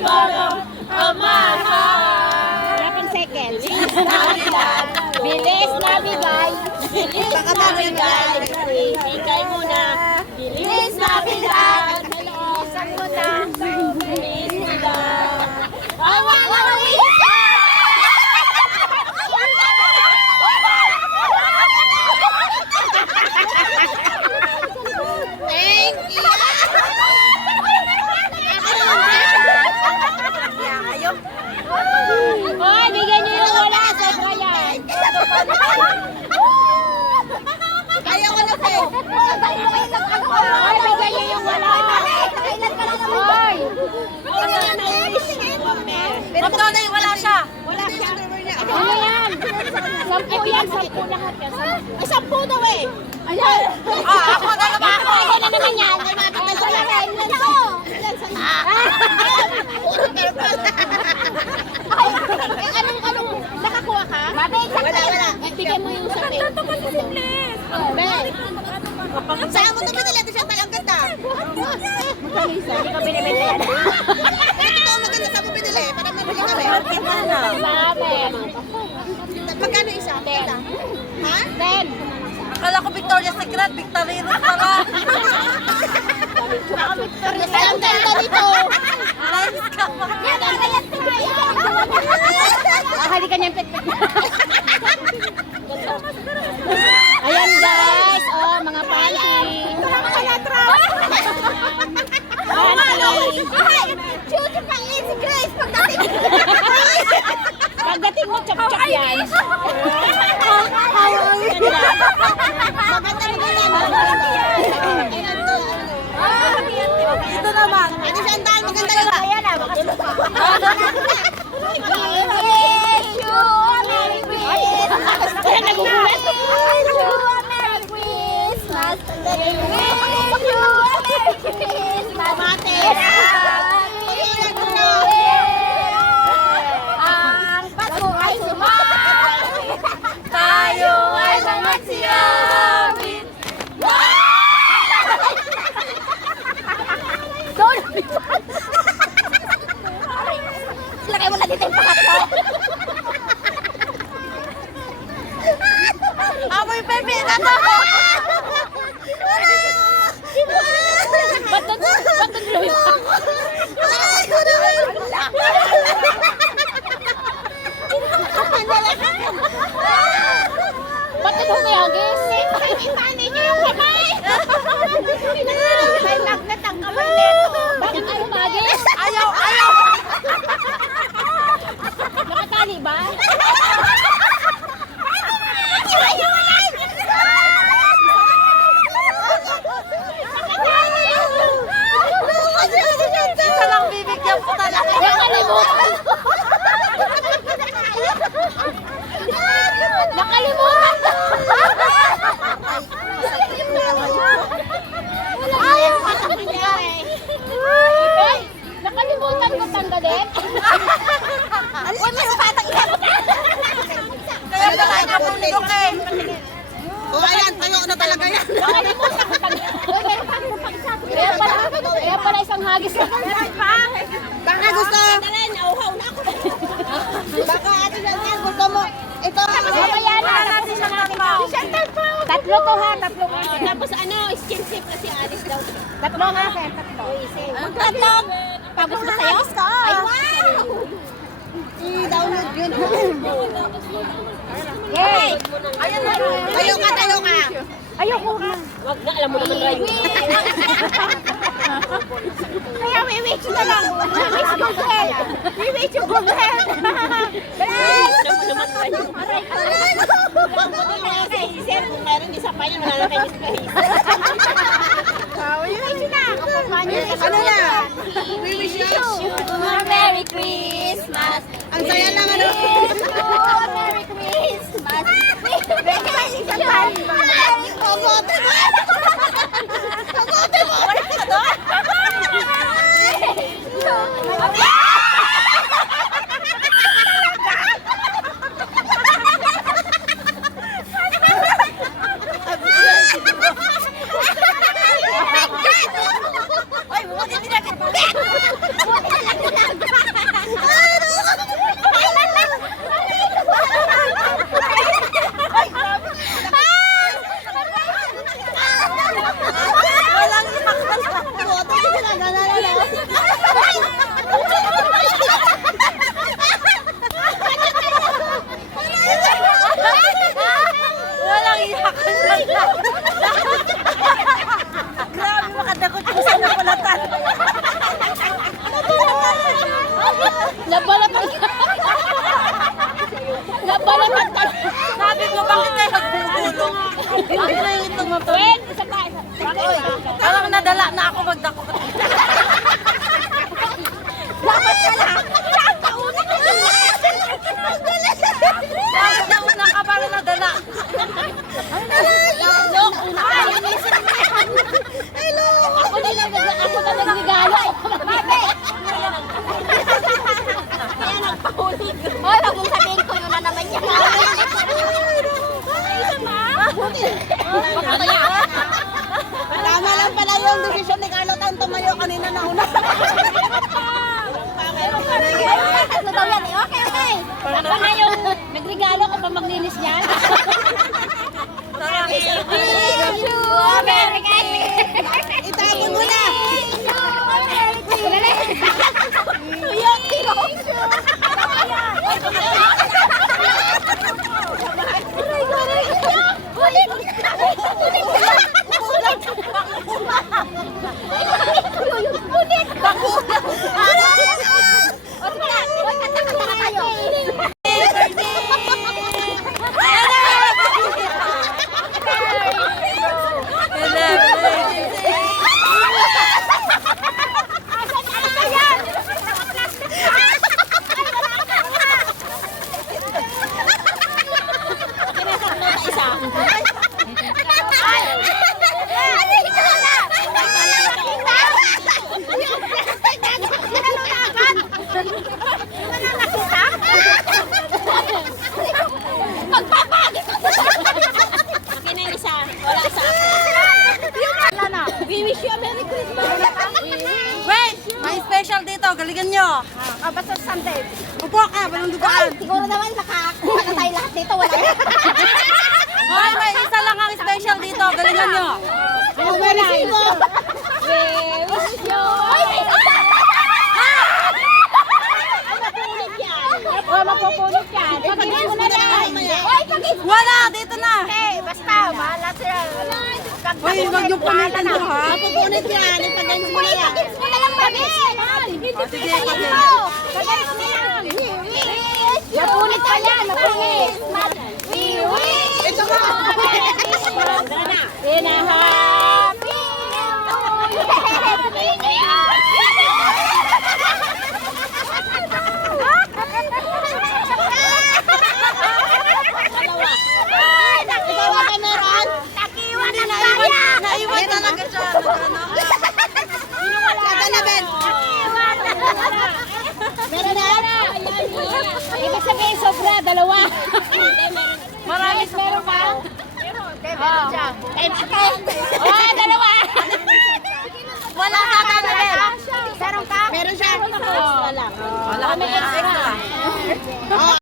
barong amahan. Rapang second. Navidad, Bilis na bigay. bilis na bigay. Bigay mo na. Bilis na bigay. Bilisan mo na. Bilis na. Awang awang. Thank you. Hoy, bigyan niyo yung wala. Sobra yan. Ayaw ko na kayo. Hoy, bigyan niyo yung wala. Hoy. Magkano na yung wala siya? Wala siya. Ano yan? 10 yan. 10 lahat yan. Ay, 10 daw eh. Ayan. Ako na naman ako. Ako na naman yan. Isa na rin. Puro purple. Anong nakakuha ka? Wala. Bigyan mo yung sa page. Ito kasi simple. Ben. Saan mo ito pinili? Ito siya talang ganda. Magkano isa? Hindi ka binibenta yan. Ito ang maganda sa mo pinili. Para mabili kami. Sa amin. Magkano isa? 10. Ganda. Ha? 10. Akala ko Victoria's Secret. Victorino para. Ang ganda nito. Halika niyang pet-pet. Ayan guys, oh mga panty. Pagdating mo, chap-chap yan. Ito naman. Ito siya ang dahil maganda yun. Ayan ah, Kaya nagugulat. Ang pato ay sumay. Tayo ay magsiyamin. Lagay mo lagi tayong pangatlo. Amoy pepe na to. Ba't doon lumipad? Ba't doon humihagis? Ipanin niyo yung kamay! May magnet ang kamay nito. Bakit ay humagis? Ayaw. Nakatali ba? Isa lang bibigyan ko talaga. Nakalimutan! Nakalimutan! Ayaw! Anong nangyari? Eh, nakalimutan ko tanggalin? Uy, mas patang iyan. Kaya pala nakapulog eh. O ayan, tayo na talaga yan. Nakalimutan ko tanggalin. Kaya pala isang hagis na. Baka gusto. Baka ate Chantal, gusto mo. Ito. Mamaya na. Si Chantal pa. Tatlo to ha, tatlo nga. Tapos ano, skin safe kasi Alice daw. Tatlo nga, tatlo. Magtatlo. Tapos ba sa'yo? Ay, wow! I-download yun. Yay! Ayan na. Tayo ka. Ayoko na. Wag na, alam mo naman drive. Kaya we wish na lang. We wish good health. We wish you good health. Guys! Aray ko. Sir, kung meron isa pa yun, wala na kayo sa We wish na. Ano na? We wish you. Merry Christmas. Ang saya lang ano. Merry Christmas. Merry Christmas. Kagote mo! Kagote mo! Wala ka doon? Ay, buti din natin. Ano na yung itlog mo to? Wait, isa pa. Alam nadala na ako magdako. Dapat pala. Saan ka una ka Una ka para nadala. Look, una ka. Ako na nagregalo. Babe! Kaya nagpahuli. Hoy, wag mong sabihin ko yun na naman yan. Tama lang pala yung desisyon ni Carlo Tan tumayo kanina na una. Tatlo daw yan eh. Okay, okay. Ako na yung nagregalo ko pa maglinis niyan. America! Itapon mo na. Tuyok, tiro. Ulit! Ulit! Bakulang! O, sige na. Uy, kanta-kanta na tayo. We wish you a Merry Christmas. Wait! May special dito. Galingan nyo. Basta Sunday. Upo ka. Walang dugaan. Siguro naman nakakuha na tayo lahat dito. Wala yan. Hoy, may isa lang ang special dito. Galingan nyo. Ano ba na? We wish you. Mapupunod yan. Pagkagin mo na lang. Oy, pagkagin mo. Wala! Dito na. Okay, basta. Bahala sila. Hoy, wag nyo punitin mo ha. Mapupunod yan. Pagkagin mo na yan. Pagkagin mo na lang. Hindi sige, pagkagin mo. Pagkagin mo na lang. Mapunit ka yan. Mapunit. We wish. Ito ka. In a happy Ikaw ka meron? Takiwan na kaya! Naiwan talaga siya. Kada na, Ben. Meron na? Ibig sabihin sobra, dalawa. Marami Meron pa? Meron siya. Oh, dalawa. Wala ka na, Ben. Meron ka? Meron siya. Wala. Wala ka na. Extra.